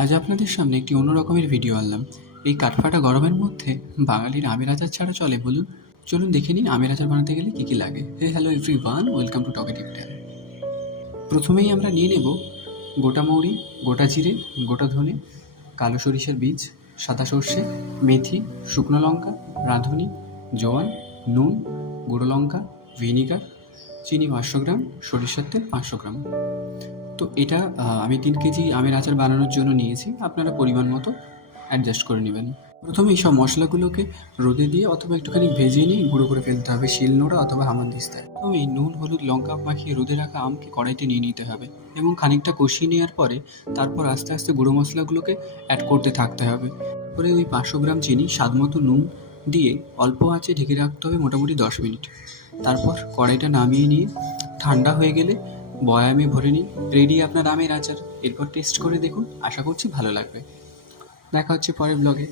আজ আপনাদের সামনে একটি অন্য রকমের ভিডিও আনলাম। এই কাঠফাটা গরমের মধ্যে বাঙালির আমের আচার ছাড়া চলে বলুন? চলুন দেখে নিন আমের আচার বানাতে গেলে কী কী লাগে। Hello everyone, welcome to talkative tale. প্রথমেই আমরা নিয়ে নেব গোটা মৌরি, গোটা জিরে, গোটা ধনে, কালো সরিষার বীজ, সাদা সর্ষে, মেথি, শুকনো লঙ্কা, রাঁধুনি, জোয়ান, নুন, গুঁড়ো লঙ্কা, ভিনিগার, চিনি 500 গ্রাম, সরিষার তেল 500 গ্রাম। তো এটা আমি 3 কেজি আমের আচার বানানোর জন্য নিয়েছি। আপনারা পরিমাণ মতো অ্যাডজাস্ট করে নেবেন। প্রথমে এই সব মশলাগুলোকে রোদে দিয়ে অথবা একটুখানি ভেজে নিয়ে গুঁড়ো করে ফেলতে হবে শিলনোড়া অথবা হামানদিস্তায়। তো এই নুন, হলুদ, লঙ্কা মাখিয়ে রোদে রাখা আমকে কড়াইতে নিয়ে নিতে হবে এবং খানিকটা কষিয়ে নেওয়ার পরে তারপর আস্তে আস্তে গুঁড়ো মশলাগুলোকে অ্যাড করতে থাকতে হবে। তারপরে ওই 500 গ্রাম চিনি, স্বাদ মতো নুন দিয়ে অল্প আঁচে ঢেকে রাখতে হবে মোটামুটি 10 মিনিট। তারপর কড়াইটা নামিয়ে নিয়ে ঠান্ডা হয়ে গেলে বয়ামে ভরে নিন। রেডি আপনার আমের আচার। এরপর টেস্ট করে দেখুন, আশা করছি ভালো লাগবে। দেখা হচ্ছে পরের ব্লগে।